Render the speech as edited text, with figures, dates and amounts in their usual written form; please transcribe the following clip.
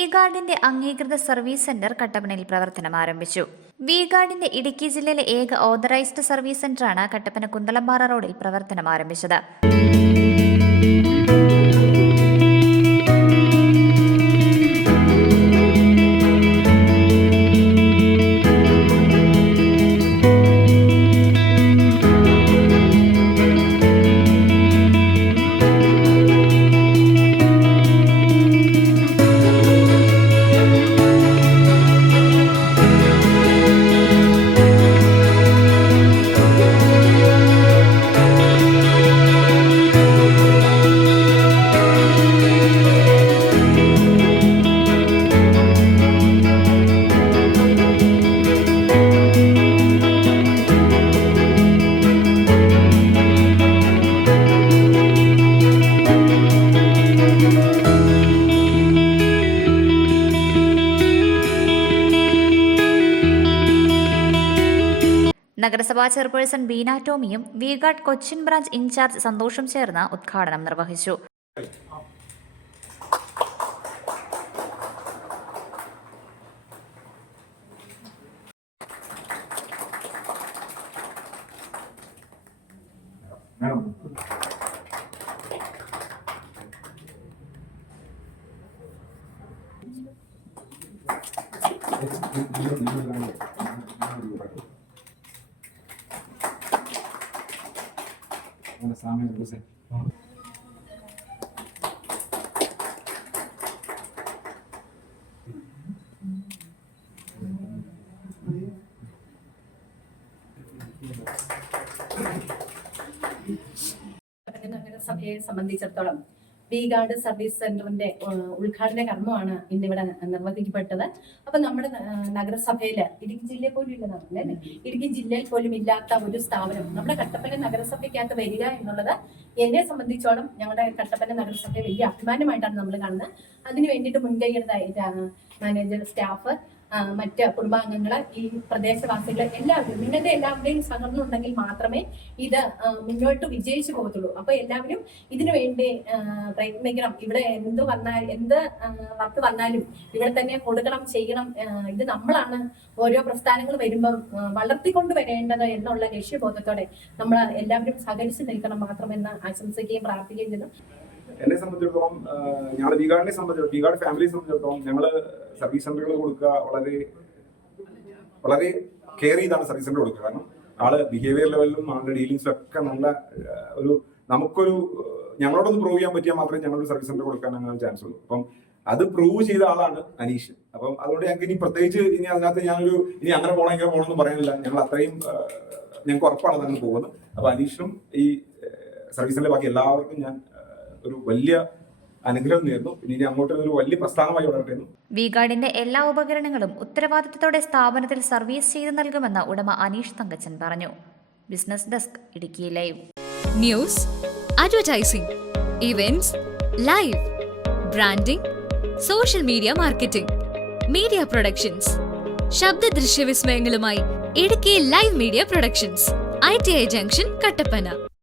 വി-ഗാർഡിന്റെ അംഗീകൃത service centre കട്ടപ്പനയിൽ പ്രവർത്തനം ആരംഭിച്ചു. വി-ഗാർഡിന്റെ ഇടുക്കി ജില്ലയിലെ ഏക ഓതറൈസ്ഡ് സർവീസ് സെന്ററാണ് കട്ടപ്പന കുന്തളംപാറ റോഡിൽ പ്രവർത്തനം ആരംഭിച്ചത്. നഗരസഭാ ചെയർപേഴ്സൺ ബീന ടോമിയും വി-ഗാർഡ് കൊച്ചിൻ ബ്രാഞ്ച് ഇൻചാർജ് സന്തോഷും ചേർന്ന് ഉദ്ഘാടനം നിർവഹിച്ചു. നഗരസഭയെ സംബന്ധിച്ചിടത്തോളം വി-ഗാർഡ് സർവീസ് സെന്ററിന്റെ ഉദ്ഘാടന കർമ്മമാണ് ഇന്നിവിടെ നിർവഹിക്കപ്പെട്ടത്. അപ്പൊ നമ്മുടെ നഗരസഭയില് ഇടുക്കി ജില്ലയിൽ പോലും ഇല്ലെന്നല്ലേ, ഇടുക്കി ജില്ലയിൽ പോലും ഇല്ലാത്ത ഒരു സ്ഥാപനം നമ്മുടെ കട്ടപ്പന നഗരസഭയ്ക്കകത്ത് വരിക എന്നുള്ളത് എന്നെ സംബന്ധിച്ചോളം ഞങ്ങളുടെ കട്ടപ്പന നഗരസഭയെ വലിയ അഭിമാനമായിട്ടാണ് നമ്മൾ കാണുന്നത്. അതിനു വേണ്ടിയിട്ട് മുൻകൈയെടുത്ത മാനേജർ, സ്റ്റാഫ്, മറ്റ് കുടുംബാംഗങ്ങള്, ഈ പ്രദേശവാസികള് എല്ലാവരും, നിങ്ങളുടെ എല്ലാവരുടെയും സഹകരണം ഉണ്ടെങ്കിൽ മാത്രമേ ഇത് മുന്നോട്ട് വിജയിച്ചു പോകത്തുള്ളൂ. അപ്പൊ എല്ലാവരും ഇതിനു വേണ്ടി പ്രയത്നിക്കണം. ഇവിടെ എന്ത് വർക്ക് വന്നാലും ഇവിടെ തന്നെ കൊടുക്കണം, ചെയ്യണം. ഇത് നമ്മളാണ് ഓരോ പ്രസ്ഥാനങ്ങൾ വരുമ്പം വളർത്തിക്കൊണ്ട് വരേണ്ടത് എന്നുള്ള ലക്ഷ്യബോധത്തോടെ നമ്മൾ എല്ലാവരും സഹകരിച്ച് നിൽക്കണം മാത്രമെന്ന് ആശംസിക്കുകയും പ്രാർത്ഥിക്കുകയും ചെയ്യുന്നു. എന്നെ സംബന്ധിച്ചിടത്തോളം, ഞങ്ങളുടെ വി-ഗാർഡ് ഫാമിലിയെ സംബന്ധിച്ചിടത്തോളം ഞങ്ങള് സർവീസ് സെന്ററുകൾ കൊടുക്കുക വളരെ കെയർ ചെയ്താണ് സർവീസ് സെന്റർ കൊടുക്കുക. കാരണം ആള് ബിഹേവിയർ ലെവലിലും ആളുടെ ഡീലിങ്സിലും ഒക്കെ നല്ല ഞങ്ങളോടൊന്ന് പ്രൂവ് ചെയ്യാൻ പറ്റിയാൽ മാത്രമേ ഞങ്ങളൊരു സർവീസ് സെന്റർ കൊടുക്കാൻ അങ്ങനെ ചാൻസ് ഉള്ളൂ. അപ്പം അത് പ്രൂവ് ചെയ്ത ആളാണ് അനീഷ്. അപ്പം അതുകൊണ്ട് ഞങ്ങൾക്ക് ഇനി പ്രത്യേകിച്ച് അതിനകത്ത് ഇനി അങ്ങനെ പോകണമെന്ന് പറയാനില്ല. ഞങ്ങൾ അത്രയും ഞങ്ങൾക്ക് ഉറപ്പാണ് അങ്ങനെ പോകുന്നത്. അപ്പൊ അനീഷിനും ഈ സർവീസ് സെന്ററിലെ ബാക്കി എല്ലാവർക്കും ഞാൻ ഒരു വലിയ അനുഗ്രഹം നേരുന്നു. ഇനി അങ്ങോട്ട് ഒരു വലിയ പ്രസ്ഥാനമായി വളരട്ടെ. വി-ഗാർഡിന്റെ എല്ലാ ഉപകരണങ്ങളും ഉത്തരവാദിത്തത്തോടെ സ്ഥാപനത്തിൽ സർവീസ് ചെയ്ത് നൽകുമെന്ന് ഉടമ അനീഷ് തങ്കച്ചൻ പറഞ്ഞു. Business desk, Idukki live. News, advertising, events, live, branding, social media marketing, media productions, ശബ്ദ ദൃശ്യ വിസ്മയങ്ങളുമായി Idukki live media productions, ITI junction, Kattappana.